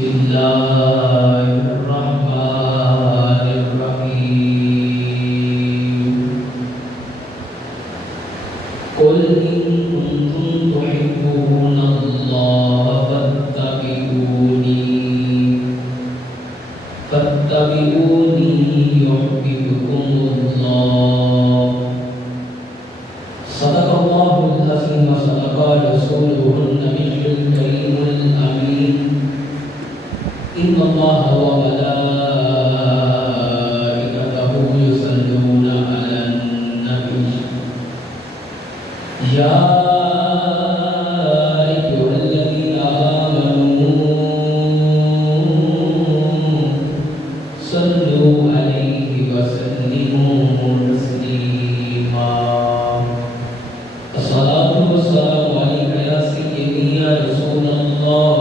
الله الرحمن الرحيم قل إن كنتم تحبون الله فاتبعوني يحببكم الله صدق الله العظيم وصدق رسوله النبي الكريم الأمين إن الله وملائكته يصلون على النبي يا أيها الذين آمنوا صلوا عليه وسلموا تسليما الصلاة والسلام عليك يا سيدي يا رسول الله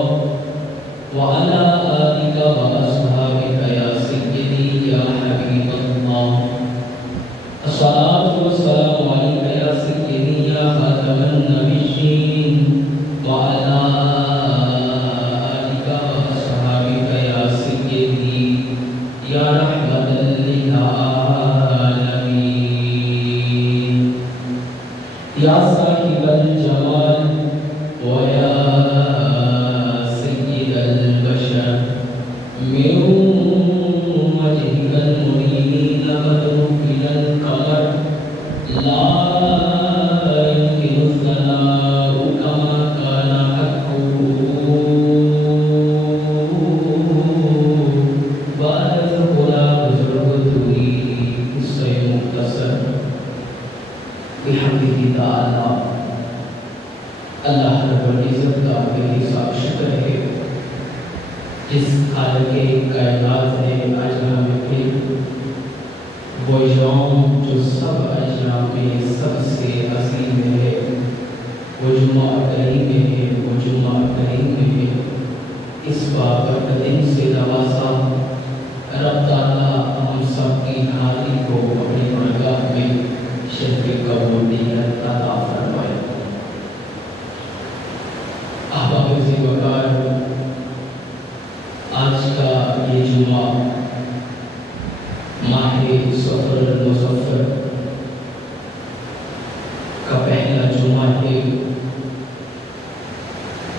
وعلى آلك وأصحابك يا سيدي يا حبيب الله الصلاة والسلام عليك يا سيدي يا خاتم النبيين وعلى آلك وأصحابك يا سيدي يا رحمة للعالمين يا صاحب الجمال ويا سيد البشر من وجهك المنير بدر إلى القمر لا يمكن الثناء كما كان حقه بعد القرى بزرگتوی قصہ مختصر بحمدہ تعالی اللہ رب العزت کا بے حساب شکر ہے جس خالق کائنات نے اجرام میں وہ یوم جو سب اجرام میں سب سے عظیم ہے وہ جمعہ کریم میں ہے وہ جمعہ کریم میں ہے اس بابرکت دن سے نوازا رب تعالیٰ ہم سب کی حالی کو اپنی بارگاہ میں شرف قبولیت عطا فرمائے احباب عزیز وقار آج کا یہ جمعہ ماہ صفر المظفر کا پہلا جمعہ ہے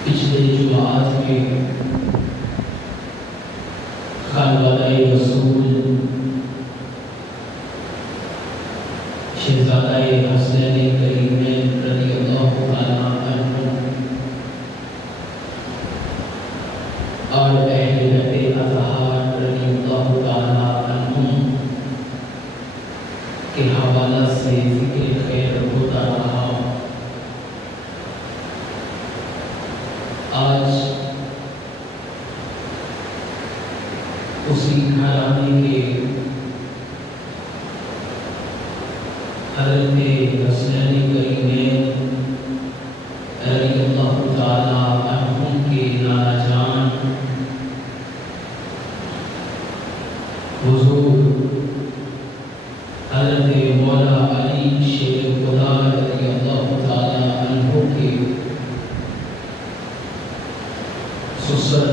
پچھلے جمعات میں خانوادہ رسول شہزادہ حسنین کریمین رضی اللہ تعالیٰ عنہ اور اہل بیت اطہار رضی اللہ تعالیٰ عنہم کے حوالہ سے ذکر خیر ہوتا رہا آج اسی گھرانے کے حضرت حسنین کریمین رضی اللہ تعالیٰ عنہم کے نانا جان حضور حضرت مولا علی شیر خدا رضی اللہ تعالیٰ عنہ کے سسر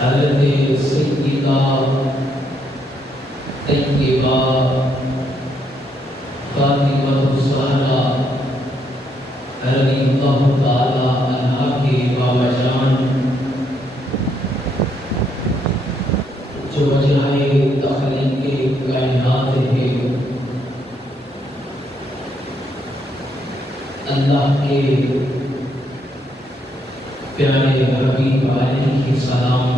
حضرت سیدہ طیبہ فاطمہ الزہرا رضی اللہ تعالیٰ عنہا کے بابا جان جو وجہ تخلیق کائنات ہے اللہ کے پیارے حبیب علیہ السلام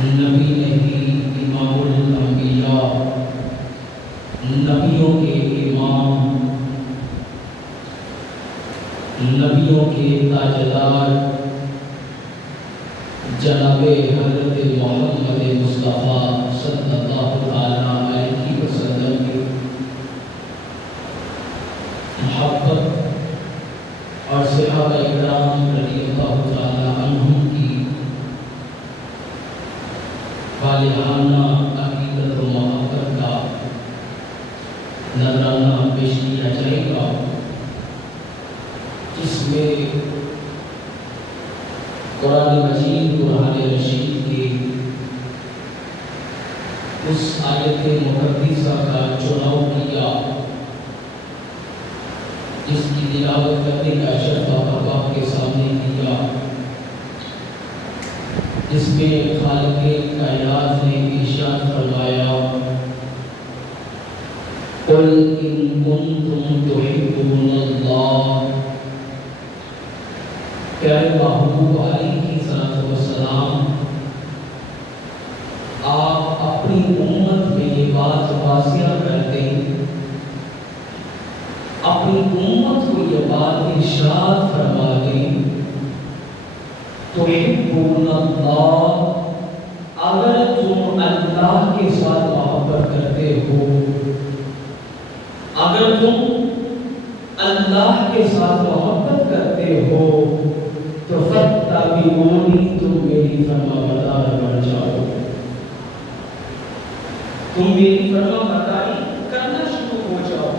نبی نہیں امام الانبیاء نبیوں کے امام نبیوں کے تاجدار جناب حضرت محمد مصطفیٰ صلی اللہ علیہ وسلم کی محبت اور صحابہ اکرام رضی اللہ تعالیٰ عنہم کی والہانہ عقیدت و محبت کا نظرانہ پیش کیا جائے گا۔ جس میں قرآن مجید قرآن رشید کی اس آیت مقدسہ کا چناؤ کیا جس کی تلاوت کرنے کا شرف آپ کے سامنے کیا، جس میں خالق کائنات نے ارشاد فرمایا قل ان کنتم تحبون اللہ، پیارے محبوب علیہ السلام آپ اپنی امت میں یہ بات واضح کر دیں، اپنی امت کو یہ بات ارشاد فرما دیں تحبون اللہ، اگر تم اللہ کے ساتھ محبت کرتے ہو، اگر تم اللہ کے ساتھ محبت کرتے ہو تو فاتبعونی، تم میری فرما بردار بن جاؤ، تم میری فرما برداری کرنا شروع ہو جاؤ،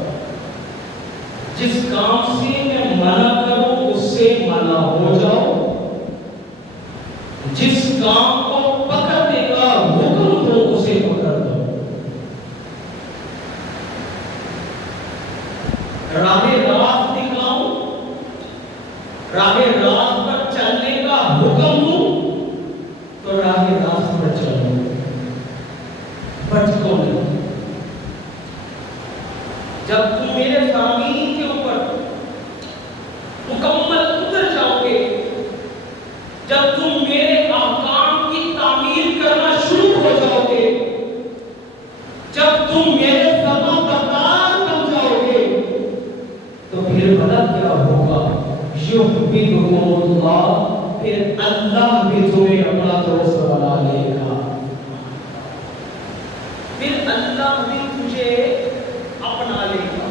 جس کام سے میں منع کروں اس سے منع ہو جاؤ، جس کام کو پکڑنے کا حکم دو اسے پکڑ دو، راہ راست دکھاؤں، راہ راست پر چلنے کا حکم دوں تو راہ راست پر چلو، بھٹکو نہیں۔ جب تم میرے تعمیر کے اوپر مکمل اتر جاؤ گے، جب تم میرے احکام کی تعمیر کرنا شروع ہو جاؤ گے، جب تم میرے فرما بردار بن جاؤ گے تو پھر پتہ کیا ہوگا، یحببکم اللہ، پھر اللہ بھی تمہیں اپنا دوست بنا لے گا، پھر اللہ بھی تجھے اپنا لے گا۔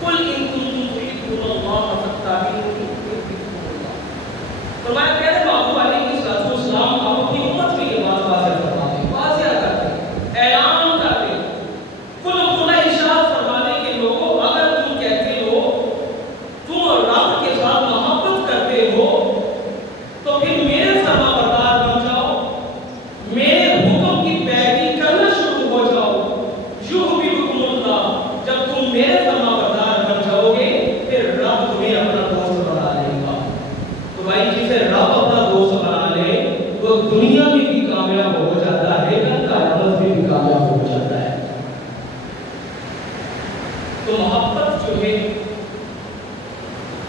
قل ان کنتم تحبون اللہ فاتبعونی یحببکم اللہ۔ فرمایا پیارے محبوب علیہ السلام آپ اپنی امت میں یہ بات واضح فرما دیں، واضح کر دیں، اعلان کر دیں، کل خدا ارشاد فرمانے کے لوگوں، اگر تم کہتے ہو تم رب کے ساتھ محبت کرتے ہو تو پھر میرے فرما بردار بن جاؤ، میرے حکم کی پیروی کرنا شروع ہو جاؤ، یحببکم اللہ، جب تم میرے فرما بردار بن جاؤ گے پھر رب تمہیں اپنا دوست بنا لے گا۔ تو بھائی جسے رب اپنا دوست بنا لے وہ دنیا میں بھی کامیاب ہو جاتا ہے، کل قیامت میں بھی کامیاب ہو جاتا ہے۔ تو محبت جو ہے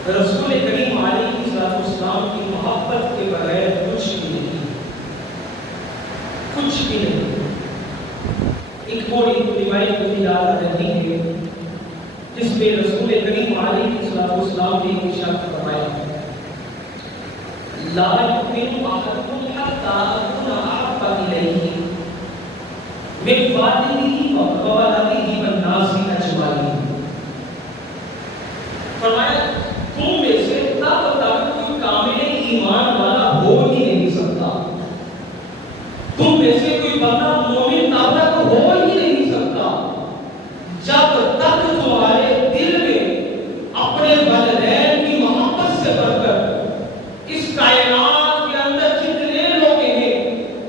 رسول کریم علیہ السلام کی محبت کے بغیر کچھ بھی نہیں، کچھ بھی نہیں۔ ایک اور روایت مجھے یاد آ رہی ہے جس میں رسول کریم علیہ السلام نے ارشاد فرمایا لا یؤمن احدکم حتی اکون احب الیہ من والدہ وولدہ والناس اجمعین۔ فرمایا تم میں سے تب تک کوئی کامل ایمان والا ہو ہی نہیں سکتا، تم میں سے کوئی بندہ مومن تب تک ہو ہی نہیں سکتا جب تک تمہارے دل میں اپنے والدین کی محبت سے بڑھ کر اس کائنات کے اندر جتنے لوگ ہیں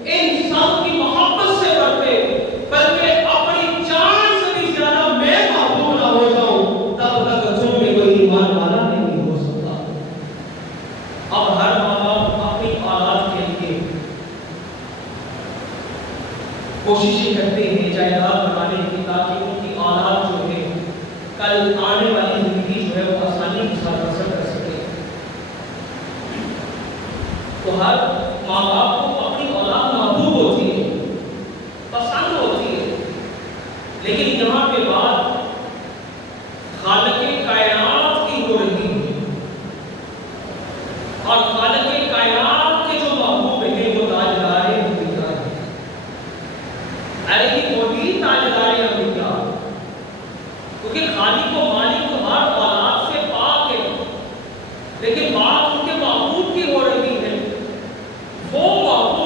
ان سب کی محبت سے بڑھ کے بلکہ اپنی جان سے بھی زیادہ میں محبوب نہ ہو جاؤں، تب تک تم میں کوئی ایمان والا نہیں ہو سکتا۔ اب ہر ماں باپ اپنی اولاد کے لیے کوششیں کرتے ہیں جائیداد بنانے کی تاکہ ان کی اولاد جو ہے کل آنے والی زندگی جو ہے وہ آسانی کے ساتھ بسر کر سکے۔ تو ہر ماں باپ کو اپنی اولاد محبوب ہوتی ہے، پسند ہوتی ہے، لیکن یہاں پہ بات خالق کائنات کی ہو رہی ہے، اور خالق کائنات کے جو محبوب ہیں وہ تاجدار انبیاء ہیں، علیہ وہ بھی تاجدار انبیاء، کیونکہ خالق و مالک تو ہر اولاد سے پاک ہے، لیکن بات ان کے محبوب کی ہو رہی ہے، وہ محبوب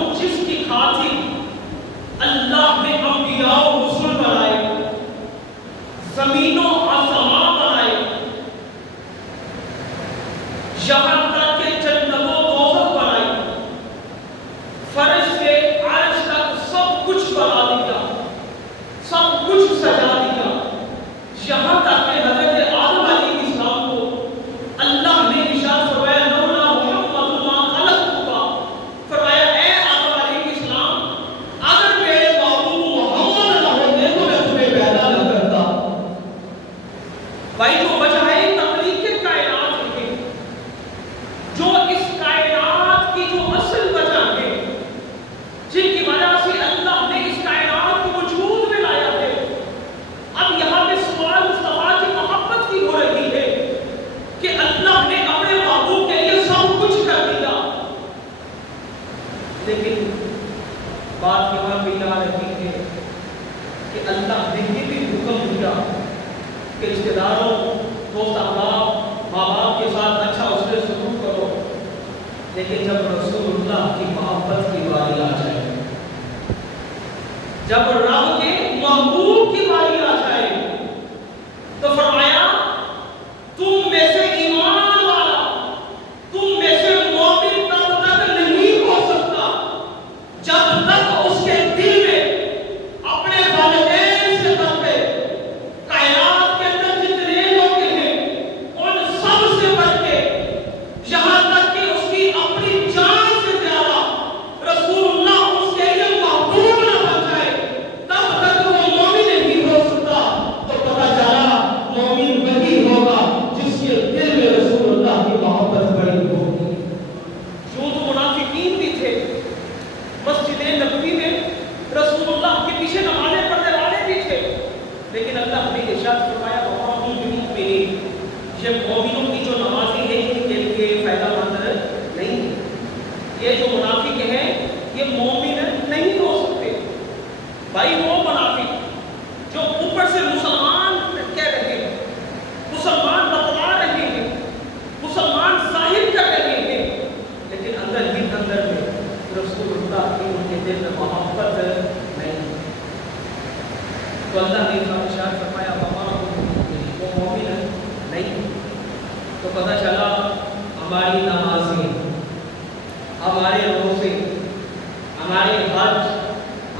بھائی جو وجہ ہے تخلیق کائنات ہے، جو اس کائنات کی جو اصل وجہ ہے، جن کی وجہ سے اللہ نے اس کائنات کو وجود میں لایا ہے، اب یہاں پہ سوال مصطفیٰ کی محبت کی ہو رہی ہے کہ اللہ نے اپنے محبوب کے لیے سب کچھ کر دیا، لیکن بات یہاں پہ آ رہی ہے کہ اللہ نے یہ بھی حکم دیا کہ رشتے داروں، دوست احباب، ماں باپ کے ساتھ اچھا اس سے سلوک کرو، لیکن جب رسول اللہ کی محبت کی باری آ جائے، جب رب کے محبوب کی باری آ جائے، تو فرمایا تم میں سے ایمان والا، تم میں سے مومن تب تک نہیں ہو سکتا جب تک اس کے دل میں اپنے والدین سے بڑھ کے کائنات کے اندر جتنے لوگ ہیں ان سب سے بڑھ کے یہاں تک کہ اس کی اپنی جان سے زیادہ رسول اللہ اس کے لیے محبوب نہ بن جائے، تب تک وہ مومن نہیں ہو سکتا۔ تو پتہ چلا مومن وہی ہوگا جس کے دل میں رسول اللہ کی محبت بڑی ہوگی۔ جو تو منافقین بھی تھے، مسجد نبوی میں رسول اللہ کے پیچھے نمازیں پڑھنے والے بھی تھے، لیکن اللہ نے ارشاد فرمایا وَمَا هُمْ بِمُؤْمِنِينَ، یہ مومنوں کی جو نمازیں ہیں ان کے لیے فائدہ مند نہیں ہے۔ یہ جو منافق ہیں یہ مومن نہیں ہو سکتے۔ بھائی وہ منافق جو اوپر سے مسلمان کہہ رہے ہیں، مسلمان بتلا رہے ہیں، مسلمان ظاہر کر رہے ہیں، لیکن اندر ہی اندر میں رسول اللہ کی ان کے دل میں محبت نہیں، تو اللہ نے ارشاد فرمایا وَمَا هُمْ بِمُؤْمِنِينَ، وہ مومن نہیں۔ تو پتہ چلا ہماری نمازیں، ہمارے روزے، ہمارے حج،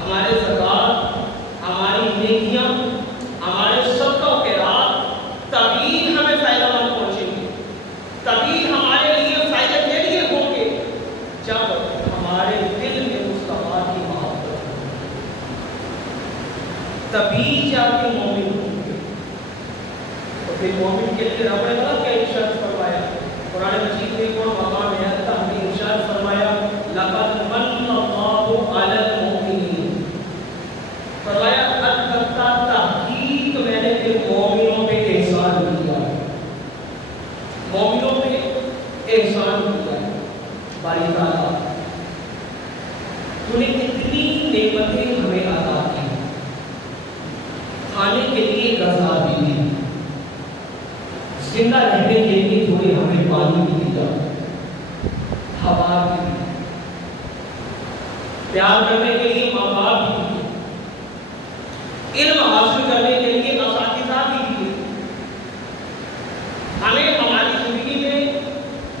ہمارے زکوٰۃ، ہماری نیکیاں، ہمارے صدقہ و خیرات تبھی ہمیں فائدہ مند پہنچیں گے، تبھی ہمارے لیے فائدے کے لیے ہوں گے جب ہمارے دل میں مصطفیٰ کی محبت ہو، تبھی جا کے مومن ہوں گے۔ تو پھر مومن کے لیے رب نے کیا ارشاد فرمایا؟ قرآن مجید میں کون مقام ہے؟ اللہ نے ارشاد فرمایا لَقَدْ مَنَّ اللَّهُ عَلَى الْمُؤْمِنِينَ، فرمایا البتہ تحقیق میں نے پھر مومنوں پہ احسان کیا، مومنوں پہ احسان کیا۔ باری تعالیٰ تو نے اتنی نعمتیں ہمیں عطا کی، کھانے کے لیے غذا بھی دی، زندہ رہنے کے لیے تھوڑے ہمیں پانی بھی دیا، ہوا بھی دی، پیار کرنے کے لیے ماں باپ بھی دیے، علم حاصل کرنے کے لیے اساتذہ بھی دیے، ہمیں ہماری زندگی میں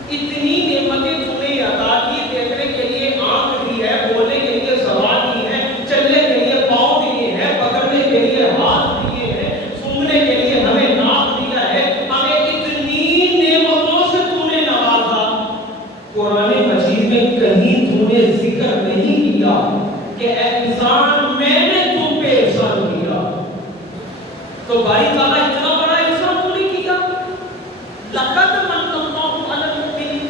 اتنی نعمتیں تمہیں عطا کی، دیکھنے کے لیے آنکھ بھی ہے، بولنے کے لیے زبان بھی ہے، چلنے کے لیے پاؤں دیے ہیں، پکڑنے کے لیے ہاتھ دیے ہیں، سونگھنے کے لیے ہمیں ناک دیا ہے، ہمیں اتنی نعمتوں سے تو نے نوازا۔ قرآن مجید میں کہیں تو نے ذکر نہیں کیا کہ اے انسان میں نے تم پہ احسان کیا، تو باری تعالیٰ اتنا بڑا احسان تو نے کیا۔ لَقَدْ مَنَّ اللَّهُ عَلَى الْمُؤْمِنِينَ،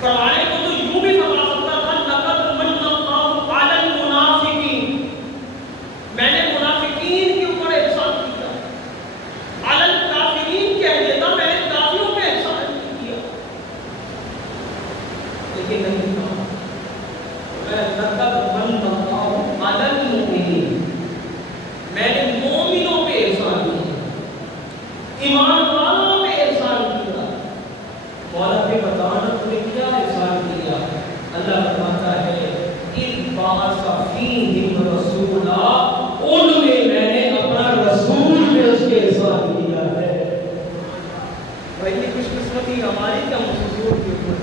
فرمانے کو تو یوں بھی فرما سکتا تھا لَقَدْ مَنَّ اللَّهُ عَلَى الْمُنَافِقِينَ، میں نے منافقین کے اوپر احسان کیا، عَلَى الْكَافِرِينَ کہہ دیتا، میں نے کافروں پہ احسان کیا، لیکن نہیں کہا میں لَقَدْ مَنَّ اللَّهُ عَلَى الْمُؤْمِنِينَ، میں نے مومنوں پہ احسان کیا، ایمان والوں پہ احسان کیا۔ مولا پہ بتانا تو نے کیا احسان کیا؟ اللہ فرماتا ہے اِذْ بَعَثَ فِيهِمْ رَسُولًا، ان میں نے اپنا رسول بھیج کے احسان کیا ہے۔ بھائی یہ خوش قسمتی ہماری کیا حضور کے اوپر،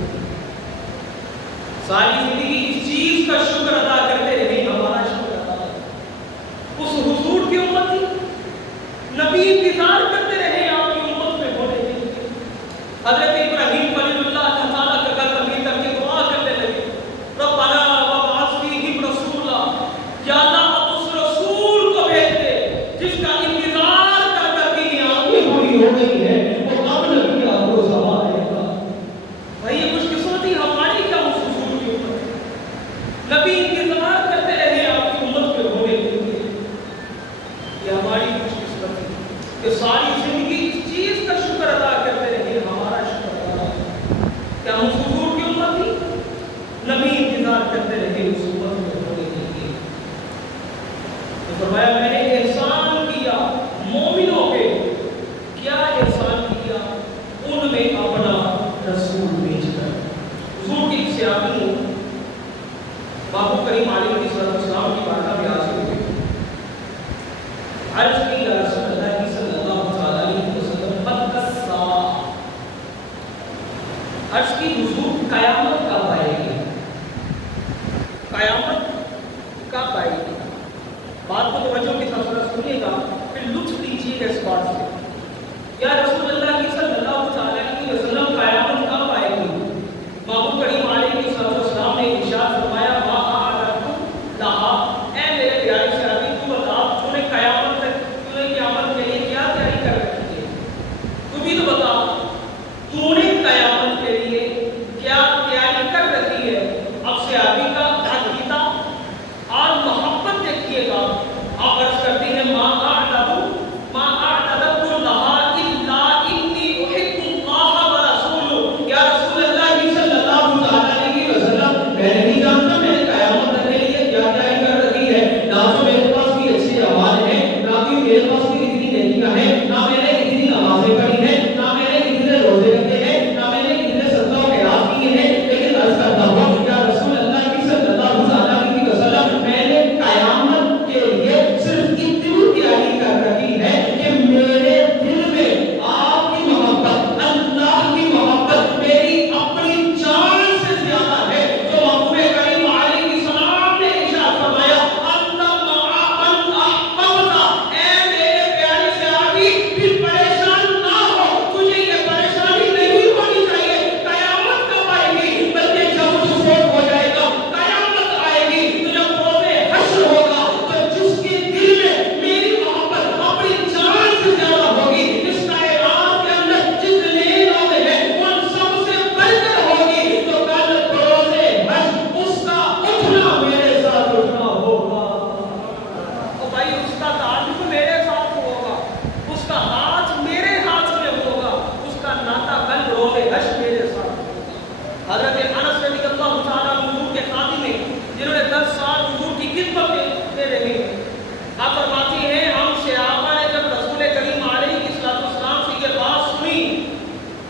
ساری زندگی اس چیز کا شکر ادا کرتے رہے، ہمارا شکر ادا کرتے، اس حضور کی امت تھی، نبی انتظار کرتے رہے آپ کی امت میں ہونے کے لیے۔ حضرت ابراہیم خلیل اللہ اللہ تعالیٰ کا گھر کبھی تک کے دعا کرنے لگے ربنا وابعث فیہم رسولا، یا اللہ اب اس رسول کو بھیج دے جس کا انتظار کر کر کے یہ قیامت کب آئے گی؟ قیامت کب آئے گی؟ بات کو توجہ کے ساتھ سنیے گا، پھر لطف لیجیے گا اس بات سے۔ یا رسول اللہ کی صلی اللہ علیہ وسلم قیامت کب آئے گی؟ محبوب کریم علیہ السلام نے ارشاد فرمایا ما اعددت لہا، اے میرے پیارے صحابی تو بتا تو نے قیامت کے لیے کیا تیاری کر رکھی ہے؟ تو بھی تو بتا تو نے قیامت کے لیے کیا تیاری کر رکھی ہے؟ اب صحابی کا عقیدہ اور محبت دیکھیے گا، آپ عرض کرتے ہیں ما اعددت لہا الا انی احب اللہ ورسولہ، یا رسول اللہ صلی اللہ علیہ وسلم میں نہیں جانتا میں نے قیامت کے لیے کیا تیاری کر رکھی ہے، نہ تو میرے پاس بھی اچھے اعمال ہیں، نہ بھی میرے پاس بھی اتنی نیکیاں ہیں، نہ میں نے اتنی نمازیں پڑھی ہیں، نہ میں نے اتنے روزے رکھے ہیں، نہ میں نے اتنے صدقہ و خیرات کیے ہیں، لیکن عرض کرتا ہوں یا رسول اللہ صلی اللہ علیہ وسلم میں نے قیامت کے لیے صرف اتنی تیاری کر رکھی ہے کہ میرے دل میں آپ کی محبت، اللہ کی محبت میری اپنی جان سے زیادہ ہے، جو محبوب کریم علیہ السلام نے ارشاد فرمایا انت مع من احببت، اے میرے پیارے صحابی پھر پریشان نہ ہو، تجھے یہ پریشانی نہیں ہونی چاہیے قیامت کب آئے گی، بلکہ جب تو فوت ہو جائے گا قیامت آئے گی، تو جب روزے حشر ہوگا تو جس کے دل میں میری محبت اپنی جان سے زیادہ ہوگی، اس کائنات کے اندر جتنے لوگ ہیں ان سب سے بڑھ کر ہوگی، تو کل روزے حشر اس کا اٹھنا میرے ساتھ اٹھنا ہوگا، اور بھائی اس کا تعلق میرے ساتھ ہوگا، اس کا ہاتھ میرے ہاتھ میں ہوگا، اس کا ناتا کل روزے حشر میرے ساتھ ہوگا۔ حضرت انس رضی اللہ تعالیٰ حضور کے خادم میں جنہوں نے 10 سال حضور کی خدمت میں رہے، آپ فرماتی ہیں ہم صحابہ نے جب رسول کریم علیہ السلام سے یہ بات سنی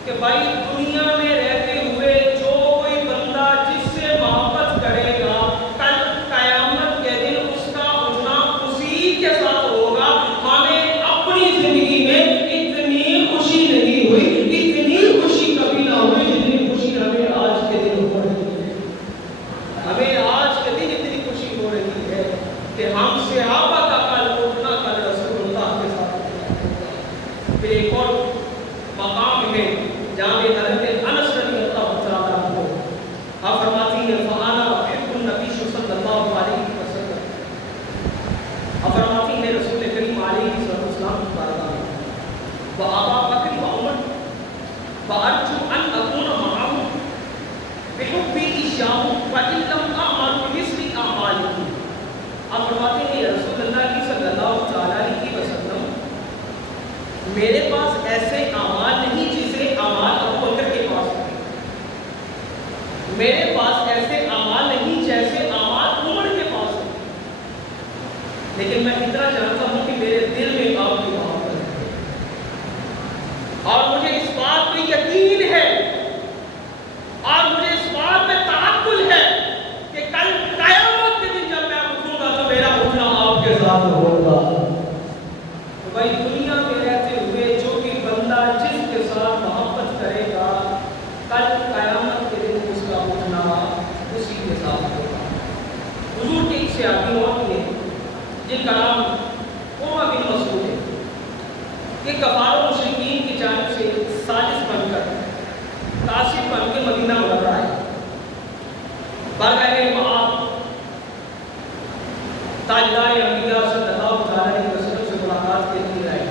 کہ بھائی دنیا میں رہتے ہوئے جو کوئی بندہ جس سے محبت کرے گا کل قیامت کے دن اس کا اٹھنا اسی کے ساتھ ہوگا، ہمیں اپنی زندگی میں اتنی خوشی نہیں ہوئی، اتنی خوشی کبھی نہ ہوئی جتنی خوشی ہمیں آج کے دن ہو رہی ہے، ہمیں آج کے دن اتنی خوشی ہو رہی ہے کہ ہم صحابہ کا کل اٹھنا کل رسول اللہ کے ساتھ ہوگا۔ پھر ایک اور مقام ہے جہاں پہ حضرت انس رضی اللہ تعالیٰ عنہ آپ فرماتی ہیں فانا احب النبی صلی اللہ علیہ وسلم، آپ فرماتی ہیں رسول کریم علیہ السلام کی بارگاہ میں وابا بکر وعمر وارجو ان اکون معهم بحبی ایاهم وان لم اعمل بمثل اعمالهم، آپ فرماتے ہیں یا رسول اللہ صلی اللہ علیہ وسلم میرے پاس ایسے اعمال نہیں جیسے اعمال ابو بکر کے پاس ہیں، میرے پاس ایسے اعمال نہیں جیسے اعمال عمر کے پاس ہیں، لیکن میں اتنا جانتا ہوں کہ میرے دل میں آپ کی محبت ہے، اور مجھے اس بات پہ یقین ہے اور مجھے اس بات پہ تعقل ہے کہ کل قیامت کے دن جب میں اٹھوں گا تو میرا اٹھنا آپ کے ساتھ ہوگا۔ تو بھائی دنیا میں رہتے ہوئے جو بھی بندہ جس کے ساتھ محبت کرے گا کل قیامت کے دن اس کا اٹھنا اسی کے ساتھ ہوگا۔ حضور کے صحابی ہیں جن کا نام عروہ بن مسعود ہے، یہ کفار و مشرکین کی جانب سے سازش بن کر کاشف بن کے مدینہ منورہ آئے، بارگاہ معاذ تاجدار انبیاء صلی اللہ علیہ وسلم سے ملاقات کے لیے آئے،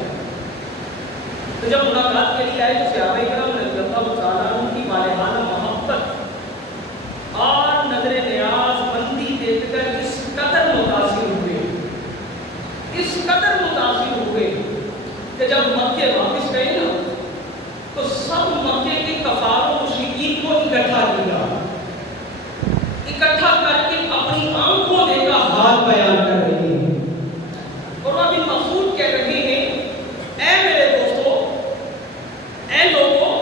تو جب ملاقات کے لیے آئے تو صحابہ کرام رضی اللہ تعالیٰ عنہ کی والہانہ محبت اور نظر نیاز بندی دیکھ کر اس قدر متاثر ہوئے کہ جب مکے واپس گئے نا تو سب مکے کے کفار و مشرکین کو اکٹھا کیا، اکٹھا کر کے اپنی آنکھوں دیکھا حال بیان کر رہے ہیں، اور ابن مسعود کہہ رہے ہیں اے میرے دوستو، اے لوگوں،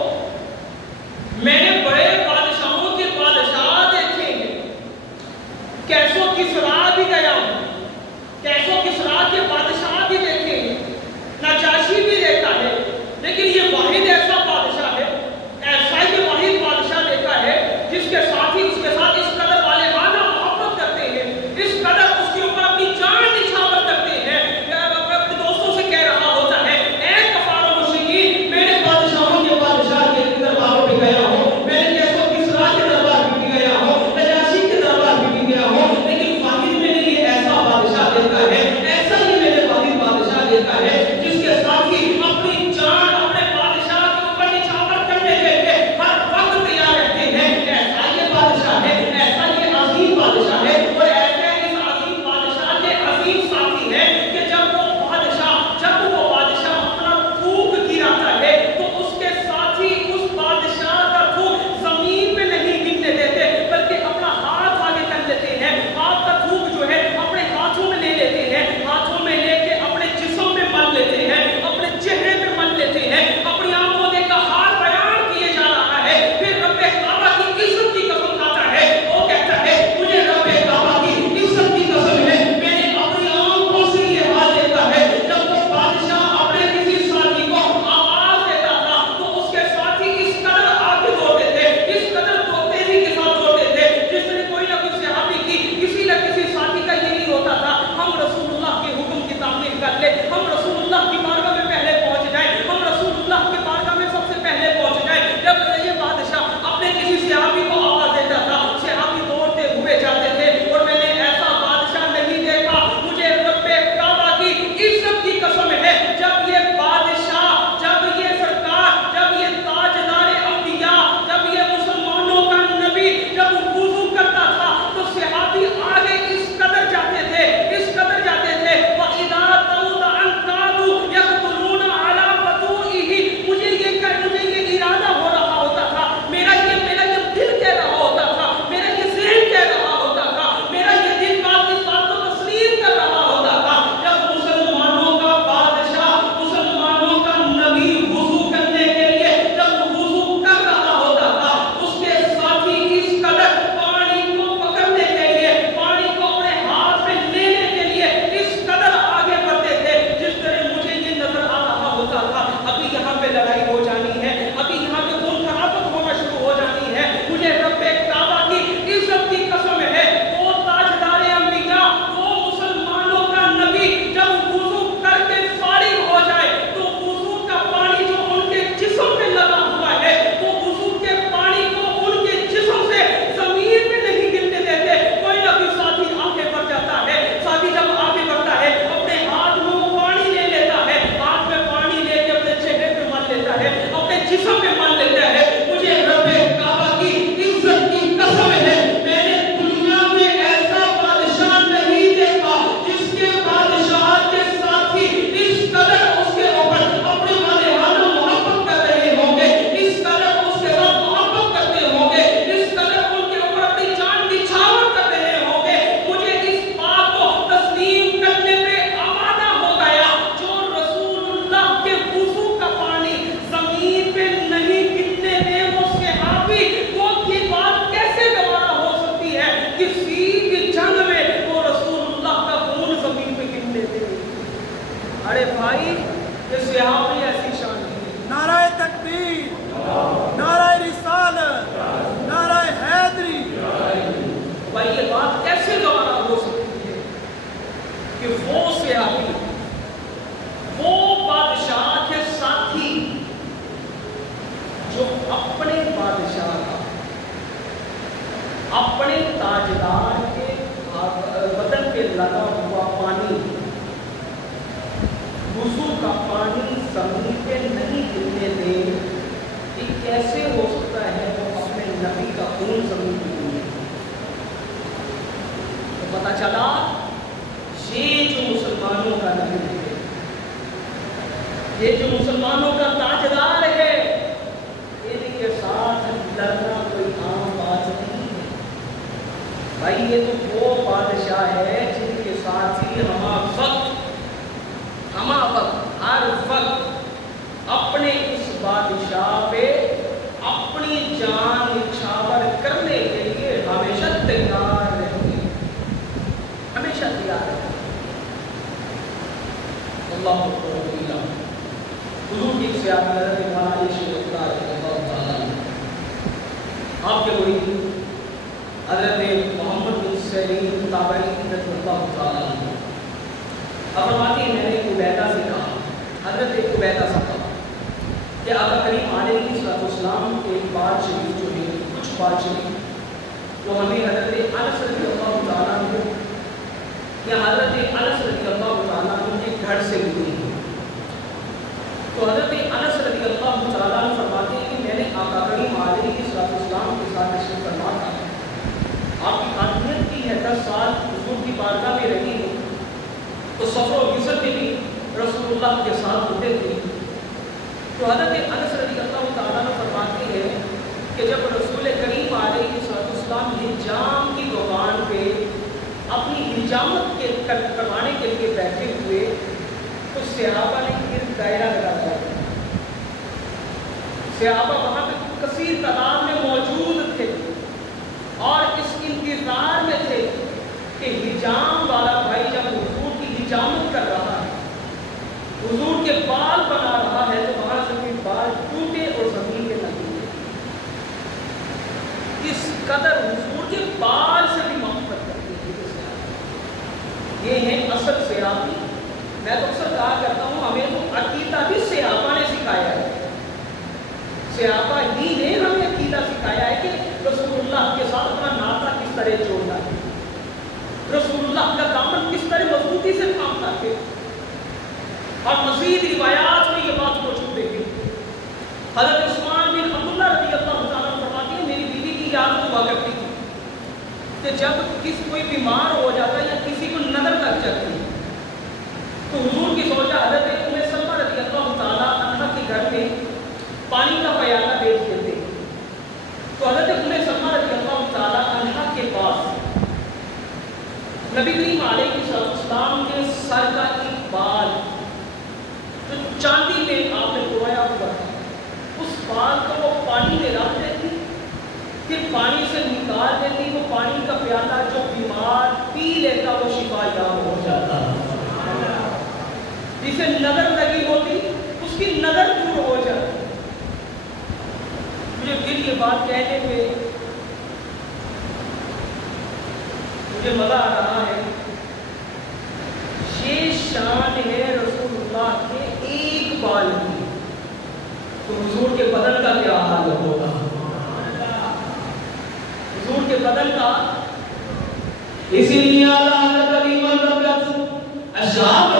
میں گیا ہوں، میں نے کیسو کسرا کے دربار میں بھی گیا ہوں، نجاشی کے دربار میں بھی گیا ہوں، لیکن واحد میں نے یہ ایسا بادشاہ دیکھا ہے، ایسا ہی میں نے واحد بادشاہ دیکھا ہے جس کے ساتھ ہی اپنی جان اپنے بادشاہ کے اوپر نچھاور کرنے کے لیے ہر وقت تیار رہتے ہیں۔ ایسا یہ بادشاہ ہے، ایسا یہ عظیم بادشاہ ہے، اور ایسے اس عظیم بادشاہ کے عظیم ساتھی ہیں کہ جب وہ بادشاہ اپنا تھوک گراتا ہے تو اس کے ساتھی اس بادشاہ کا تھوک زمین پہ نہیں گرنے دیتے، بلکہ اپنا ہاتھ آگے کر لیتے ہیں، آپ کا تھوک جو ہے اپنے ہاتھوں میں لے لیتے ہیں، ہاتھوں میں لے کے اپنے جسم میں مل لیتے ہیں، اپنے چہرے پہ مل لیتے ہیں، اپنی آنکھوں دیکھ کا حال بیان کیے جا رہا ہے۔ پھر رب کعبہ کی عزت کی قسم کھاتا ہے، وہ کہتا ہے مجھے رب کعبہ کی عزت کی قسم ہے، میں نے اپنی آنکھوں سے یہ حال دیکھا ہے جب وہ بادشاہ اپنے کسی ساتھی کو آواز دیتا تھا تو اس کے ساتھی اس قدر آگے دوڑتے تھے، اس قدر تیزی کے ساتھ دوڑتے تھے، جس نے کوئی نہ کوئی صحابی کی کسی نہ کسی ساتھی کا یہ نہیں ہوتا تھا ہم رسول اللہ کے حکم کی تعمیل کر لیں، ہم رسول اللہ کی بارگاہ میں پہلے پہنچ جائیں، ہم رسول اللہ کی بارگاہ میں سب سے پہلے پہنچ جائیں۔ جب یہ بادشاہ اپنے کسی صحابی کو آواز دیتا تھا، صحابی دوڑتے ہوئے جاتے تھے، اور میں نے ایسا بادشاہ نہیں دیکھا، مجھے رب کعبہ کی عزت کی قسم ہے جب یہ بادشاہ، جب یہ سرکار، جب یہ تاجدار انبیاء، جب یہ مسلمانوں کا نبی جب وضو کرتا تھا تو صحابی آگے اس قدر جاتے تھے، اس قدر جاتے تھے، وَإِذَا تَوْدَ عَنْ قَادُوا يَقْتُلُونَ عَلَى وَضُوئِهِ، مجھے یہ ارادہ ہو رہا ہوتا تھا، میرا یہ دل کہہ رہا ہوتا تھا، میرا یہ ذہن کہہ رہا ہوتا تھا، میرا یہ دل بات اس بات کو تسلیم کر رہا ہوتا تھا، جب مسلمانوں کا بادشاہ، مسلمانوں کا نبی وضو کرنے کے لیے جب وضو کر رہا ہوتا تھا، اس کے ساتھی اس قدر پانی کو پکڑنے کے لیے، پانی کو اپنے ہاتھ میں لینے کے لیے اس قدر آگے بڑھتے تھے، جس طرح مجھے یہ نظر آ رہا ہوتا تھا ابھی یہاں پہ لڑائی ہو جانی ہے، ابھی یہاں پہ خون خرابت ہونا شروع ہو جانی ہے۔ مجھے رب کعبہ کی عزت کی قسم ہے وہ تاجدار انبیاء، وہ مسلمانوں کا نبی جب وضو کر کے فارغ ہو جائے تو وضو کا پانی جو ان کے جسم پہ لگا ہوا ہے وہ وضو کے پانی کو ان کے جسم سے زمین پہ نہیں گرنے دیتے۔ کوئی نہ کوئی ساتھی آگے بڑھ جاتا ہے، ساتھی جب آگے بڑھتا ہے اپنے ہاتھ میں وہ پانی لے لیتا ہے، ہاتھ میں پانی لے کے اپنے چہرے پہ مل لیتا ہے، اپنے جسم پہ مل لیتا ہے۔ مجھے رب کعبہ کی عزت کی قسم ہے میں نے دنیا میں ایسا بادشاہ نہیں دیکھا جس کے بادشاہ کے ساتھی اس قدر اس کے اوپر اپنے والہانہ محبت کر رہے ہوں گے، اس قدر اس کے ساتھ محبت کرتے ہوں گے، اس قدر ان کے اوپر اپنی جان نچھاور کر رہے ہوں گے۔ مجھے اس بات کو تسلیم کرنے پہ آمادہ ہو گیا جو رسول اللہ کے وضو کا پانی زمین پہ نہیں گرنے دے وہ صحابی، وہ کی بات کیسے گوارا ہو سکتی ہے کسی بھی جنگ میں وہ رسول اللہ کا خون زمین پہ گرنے دے؟ ارے بھائی یہ صحابی ایسی شان ہے۔ نعرہ تکبیر، نعرہ رسالت، نعرہ حیدری۔ بھائی یہ بات کیسے گوارا ہو سکتی ہے کہ وہ صحابی، وہ بادشاہ کے ساتھی جو اپنے بادشاہ کا، اپنے تاجدار کے بدن پہ لگا ہوا پانی، وضو کا پانی زمین پہ نہیں گرنے دے، یہ کیسے ہو سکتا ہے وہ اپنے نبی کا خون زمین پہ گرنے دے؟ تو پتہ چلا یہ جو مسلمانوں کا نبی ہے، یہ جو مسلمانوں کا تاجدار ہے، ان کے ساتھ لڑنا کوئی عام بات نہیں ہے۔ بھائی یہ تو وہ بادشاہ ہے جن کے ساتھ ہی ہمہ وقت ہر وقت اپنے اس بادشاہ پہ اپنی جان نچھاور کرنے کے لیے ہمیشہ تیار رہیں گے، ہمیشہ تیار رہیں گے۔ اللہ اکبر۔ حضور کی سیاحت حضرت مولانا علی شیخ اللہ رضی اللہ عنہ، آپ کے مرید حضرت محمد بن سیرین تابعی رضی اللہ تعالیٰ عنہ فرماتے ہیں میں نے عبیدہ سے کہا، حضرت عبیدہ سے کہا کہ آقا کریم علیہ السلام ایک بار بات شریف جو ہے کچھ بات شریف وہ ہمیں حضرت انس رضی اللہ تعالیٰ عنہ یا حضرت انس رضی اللہ تعالیٰ عنہ کے گھر سے ملی ہے. تو حضرت انس رضی اللہ تعالیٰ عنہ فرماتے ہیں کہ میں نے آقا کریم علیہ السلام کے ساتھ تشریف فرما تھا. آپ کی خادمیت کی ہے, 10 سال حضور کی بارگاہ میں رہی ہے, تو سفر و گزر میں بھی رسول اللہ کے ساتھ ہوتے تھے. تو حضرت انس رضی اللہ تعالیٰ عنہ فرماتے ہیں کہ جب رسول کریم علیہ السلام حجام کی دکان پہ اپنی حجامت کے کروانے کے لیے بیٹھے ہوئے تو صحابہ نے ایک دائرہ لگا دیا. صحابہ وہاں پہ کثیر تعداد میں موجود تھے اور اس انتظار میں تھے کہ حجام والا بھائی جب حضور کی حجامت کر رہا ہے, حضور کے بال بنا رہا ہے, تو وہاں سے بھی بال ٹوٹے اور زمین پہ نہ ٹوٹے. اس قدر حضور کے بال سے بھی محبت کرتے ہیں. یہ ہے اصل صحابی. میں تو اکثر کہا کرتا ہوں ہمیں تو عقیدہ بھی صحابہ نے سکھایا ہے. صحابہ ہی نے ہمیں عقیدہ سکھایا ہے کہ رسول اللہ کے ساتھ اپنا ناطہ کس طرح جوڑنا ہے, رسول اللہ کا دامن کس طرح مضبوطی سے کام کرتے. اور مزید روایات میں یہ بات موجود ہے. حضرت عثمان بن عبداللہ رضی اللہ تعالیٰ عنہ فرماتے ہیں میری بیوی کی عادت ہوا کرتی تھی کہ جب کوئی بیمار ہو جاتا یا کسی کو نظر لگ جاتی تو حضور کی زوجہ حضرت ام سلمہ رضی اللہ تعالیٰ عنہ کے گھر میں پانی کا پیالہ بھیج دیتے. تو حضرت ام سلمہ رضی اللہ تعالیٰ عنہ کے پاس نبی کریم علیہ السلام کے سر کا ایک بال جو چاندی میں آپ نے پرویا ہوا تھا, اس بال کو وہ پانی میں رکھ دیتی, پھر پانی سے نکال دیتی. وہ پانی کا پیالہ جو بیمار پی لیتا وہ شفا یاب ہو جاتا. جسے نظر لگی ہوتی اس کی نظر دور ہو جاتی. مجھے پھر یہ بات کہنے میں مجھے مزہ آ رہا ہے. یہ شان ہے رسول اللہ کے ایک بال کی, تو حضور کے بدن کا کیا حال ہوگا, حضور کے بدن کا. اسی لیے اعلیٰ حضرت علی مرکز اشعاب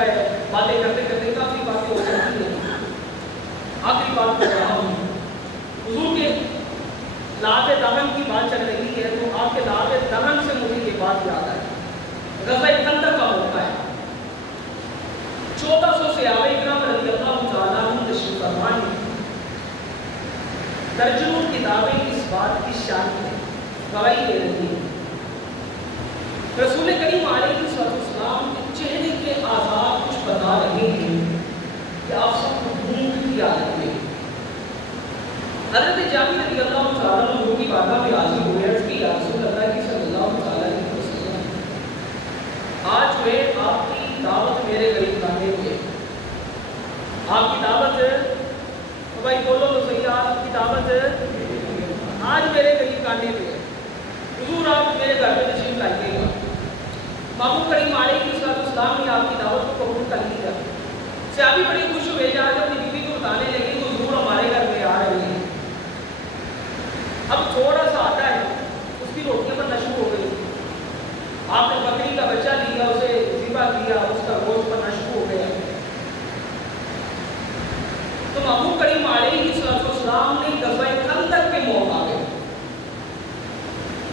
طریقہ ہے، باتیں کرتے کرتے کافی باتیں ہو جاتی ہیں۔ آخری بات کر رہا ہوں، حضور کے لعاب دہن کی بات چل رہی ہے تو آپ کے لعاب دہن سے مجھے یہ بات یاد آئی۔ غزوہ خندق کا موقع ہے، 1400 صحابہ کرام رضی اللہ تعالیٰ عنہ تشریف فرما ہیں۔ درجنوں کتابیں اس بات کی شان میں گواہی دے رہی ہیں۔ رسول کریم علیہ السلام کے چہرے کے آثار کچھ بتا رہے ہیں کہ آپ سب کو بھوک کی عادت میں۔ حضرت جابر رضی اللہ تعالیٰ عنہ کی بارگاہ میں حاضر ہوئے، عرض کی یا رسول اللہ کی صلی اللہ تعالیٰ علیہ وسلم، آج جو ہے آپ کی دعوت میرے غریب خانے میں، آپ کی دعوت بھائی بولو تو صحیح، آپ کی دعوت آج میرے غریب خانے میں، حضور آپ میرے گھر میں تشریف لائیے گا۔ محبوب کریم علیہ السلام نے آپ کی دعوت کو قبول کر لیا۔ صحابی بڑی خوش ہوئے، جا کے اپنی بیوی کو بتانے لگے کہ حضور ہمارے گھر میں آ رہے ہیں۔ اب تھوڑا سا آتا ہے، اس کی روٹیاں پر نشو ہو گئی، آپ نے بکری کا بچہ لیا، اسے ذبح کیا، اس کا گوشت پر نشو ہو گیا۔ تو محبوب کریم علیہ السلام نے غزوہ خندق کے موقع پہ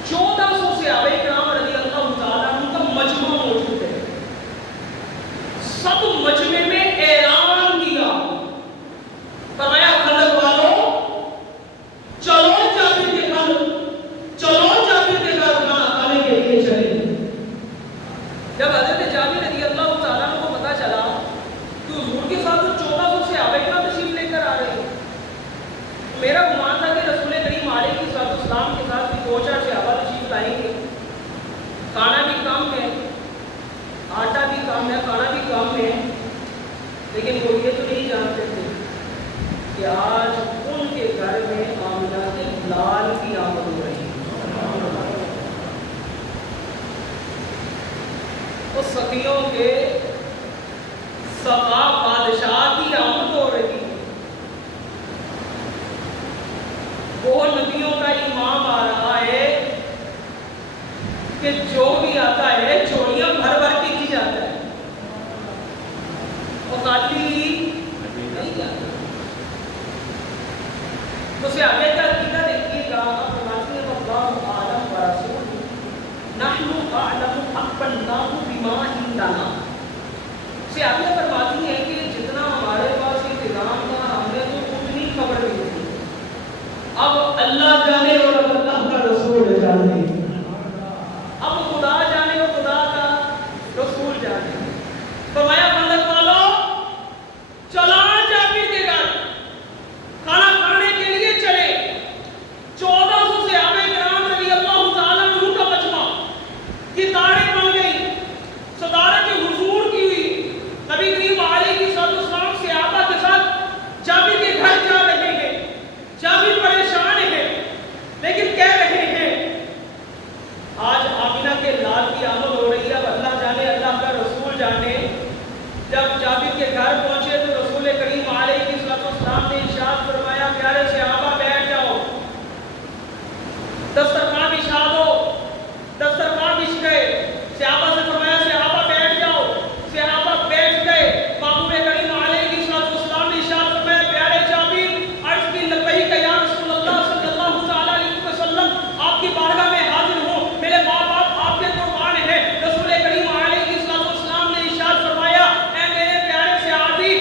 1400 صحابہ کرام رضی اللہ تعالیٰ عنہ کا مجمع موجود ہے، سب مجمع میں اعلان کیا، فرمایا خندق والوں چلو جابر کے گھر، چلو جابر کے گھر کھانا کھانے کے لیے چلے۔ جب حضرت جابر رضی اللہ تعالیٰ عنہ کو پتا چلا کہ حضور کے ساتھ 1400 صحابہ کرام تشریف لے کر آ رہے ہیں، میرا گمان تھا کہ رسول کریم علیہ السلام کے ساتھ بھی 2-4 صحابہ تشریف لائیں گے، کھانا بھی کم ہے، آٹا بھی کم ہے، کھانا بھی کم ہے، لیکن وہ یہ تو نہیں جانتے تھے کہ آج ان کے گھر میں آمنہ بلال کی آمد ہو رہی ہے۔ اس سخیوں کے سبا بادشاہ کی آمد ہو رہی ہے۔ وہ نبیوں کا امام آ رہا ہے کہ جو بھی آتا ہے چوڑیاں بھر بھر کے کی جاتا ہے، اور خالی نہیں جاتا۔ تو سے آگے کا عقیدہ دیکھیے گا، آپ فرماتے ہیں اللہ اعلم ورسولہ نحن اعلم اقبلناہ بما عندنا۔ سے آگے فرماتی ہیں کہ جتنا ہمارے پاس انتظام تھا ہم نے تو اتنی خبر نہیں تھی، اب اللہ جانے اور اب اللہ کا رسول جانے، اب خدا جانے اور خدا کا رسول جانے۔ فرمایا خندق والوں چلا جابر کے گھر، کھانا کھانے کے لیے چلے۔ 1400 صحابہ کرام رضی اللہ تعالیٰ عنہ کا مجمع، کتاریں بن گئی، صدارت حضور کی ہوئی، نبی کریم علیہ السلام صحابہ کے ساتھ جابر کے گھر جا رہے ہیں۔ جابر پریشان ہے لیکن کہہ رہے ہیں آج آمینہ کے لال کی آمد ہو رہی ہے، اب اللہ جانے اللہ کا رسول جانے۔ جب جابر کے گھر پہنچے تو رسول کریم علیہ السلام نے ارشاد فرمایا پیارے صحابہ بیٹھ جاؤ، دسترخوان بچھا دو۔ دسترخوان بچھ گئے، صحابہ سے فرمایا صحابہ بیٹھ جاؤ، صحابہ بیٹھ گئے۔ محبوب کریم علیہ السلام نے ارشاد فرمایا پیارے جابر عرض کی لبیک یا رسول اللہ صلی اللہ تعالیٰ علیہ وسلم، آپ کی بارگاہ میں حاضر ہوں، میرے ماں باپ آپ کے قربان ہیں۔ رسول کریم علیہ السلام نے ارشاد فرمایا اے میرے پیارے صحابی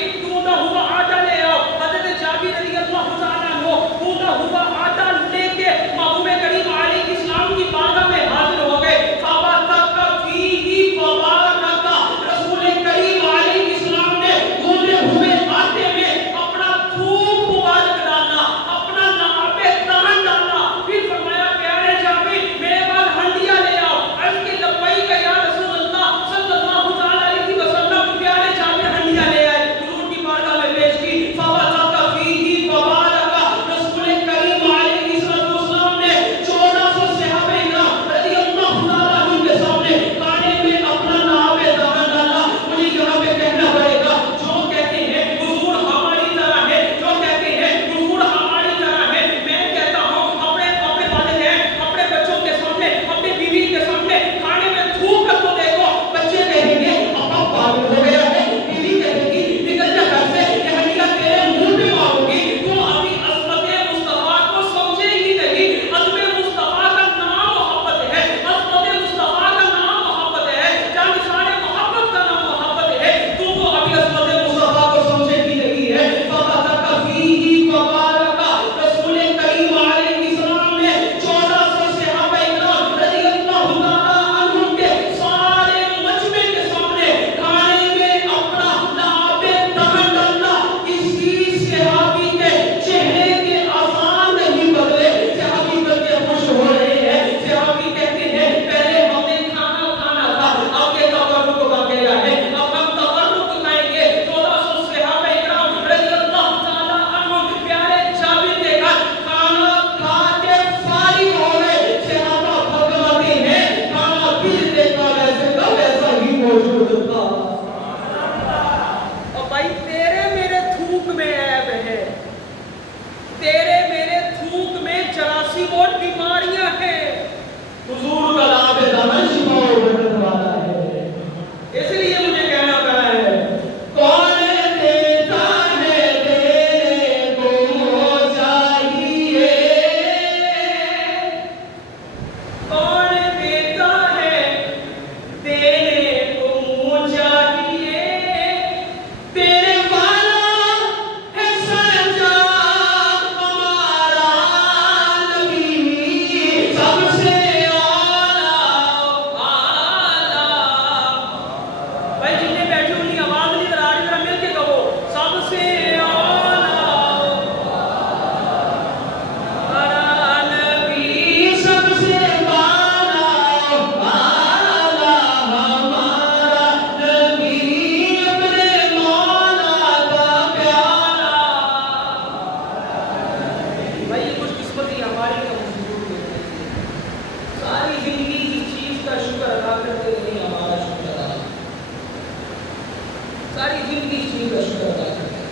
ساری زندگی اس چیز کا شکر ادا کرتے ہیں.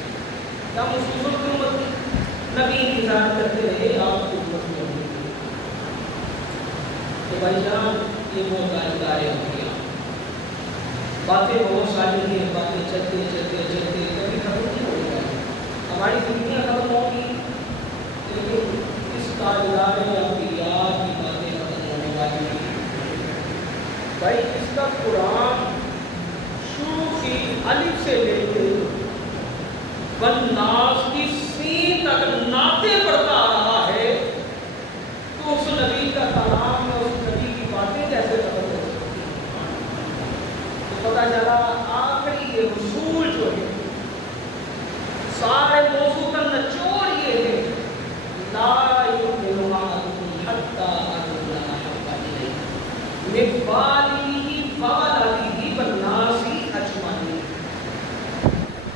کیا مسلموں کی امت نبی انتظار کرتے رہے آپ کی امت میں ہونے کے لیے. تو بھائی جان یہ وہ ادارے ہوں گے. باتیں بہت ساری ہیں, باتیں چلتے چلتے چلتے کبھی ختم نہیں ہوگی. ہماری زندگیاں ختم ہوگی لیکن اس تاجدار میں انبیاء کی باتیں ختم ہونے والی نہیں. بھائی اس کا قرآن شروع کی الف سے لے کے والناس کی سین تک نعتیں پڑھتا آ رہا ہے, تو اس نبی کا کلام یا اس نبی کی باتیں کیسے ختم ہو سکتی ہیں؟ تو پتہ چلا آخری یہ رسول جو ہے سارے موضوع کا نچوڑ یہ ہے لا یؤمن احدکم حتی اکون احب الیہ من والدہ وولدہ والناس اجمعین.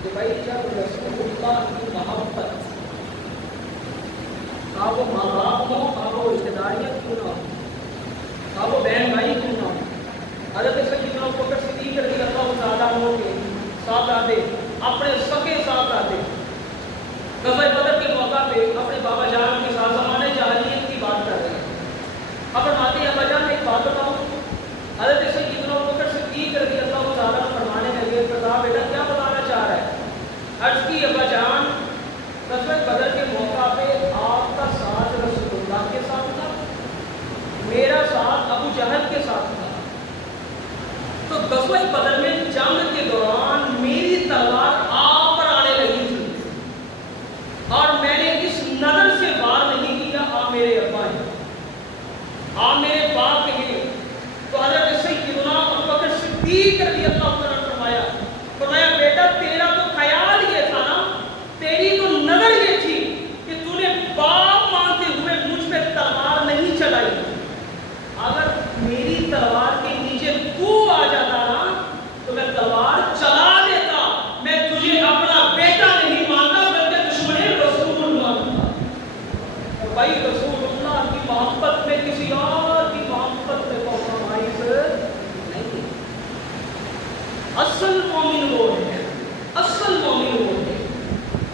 کہ بھائی جب رسول اللہ کی محبت کا وہ ماں باپ ہو, کا وہ رشتہ داریاں کیوں نہ ہو, کا وہ بہن بھائی کیوں نہ ہو, حضرت سیدنا ابوبکر صدیق رضی اللہ تعالیٰ عنہ کے صاحبزادے اپنے سکے صاحبزادے غزوہ بدر کے موقع پہ اپنے بابا جان کے ساتھ زمانے جاہلیت کی بات کر رہے ہیں. اب فرماتے ہیں ابا جان ایک بات بتاؤ. حضرت سیدنا ابوبکر صدیق رضی اللہ تعالیٰ عنہ فرمانے لگے بتا بیٹا کیا بتانا چاہ رہا ہے. عرض کی ابا جان غزوہ بدر کے موقع پہ آپ کا ساتھ رسول اللہ کے ساتھ تھا, میرا ساتھ ابو جہل کے ساتھ تھا. تو غزوہ بدر میں جنگ کے دوران میری تلوار آپ پر آنے لگی تھی اور میں نے اس نظر سے وار نہیں کیا آپ میرے ابا ہیں, آپ میرے باپ ہیں. تو حضرت سیدنا ابوبکر صدیق رضی اللہ عنہ فرمایا بیٹا تیرا تو خیال یہ تھا نا, تیری تو نظر یہ تھی کہ تو نے باپ مانتے ہوئے مجھ پہ تلوار نہیں چلائی. اگر میری تلوار کے نیچے تو آ جاتا نا تو میں تلوار چلا دیتا. میں تجھے اپنا بیٹا نہیں مانتا بلکہ دشمن رسول مانتا. اور بھائی رسول اللہ کی محبت میں کسی اور کی محبت میں کمپرومائز نہیں. اصل مومن وہ ہے, اصل مومن وہ ہے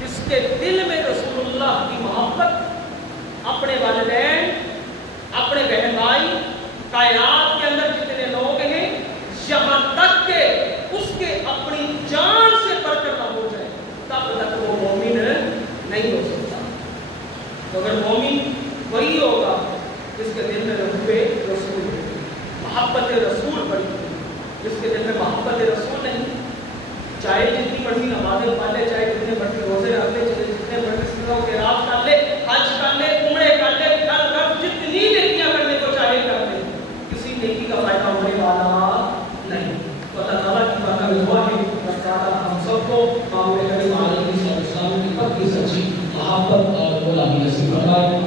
جس کے دل میں رسول اللہ کی محبت, اپنے والدین, اپنے بہن بھائی, کائنات کے اندر جتنے لوگ ہیں, یہاں تک کہ اس کے اپنی جان سے بڑھ کر نہ ہو جائے تب تک وہ مومن نہیں ہو سکتا. تو اگر مومن وہی ہوگا جس کے دل میں رسول ہے, محبت رسول بڑی ہے. جس کے دل میں محبت رسول نہیں, چاہے جتنی مرضی نمازیں پڑھ لے, چاہے جتنے مرضی روزے رکھ لے, چاہے جتنے مرضی قرات کر لے, حج کر لے, عمرے کر لے, جتنی نیکیاں کرنے کو چاہے کر لے, کسی نیکی کا فائدہ ہونے والا نہیں. تو اللہ تعالیٰ کی بات کا دعا ہے اللہ تعالیٰ ہم سب کو ماؤں کریم علیہ السلام کی پکی سچی محبت اور غلامی نصیب فرمائے.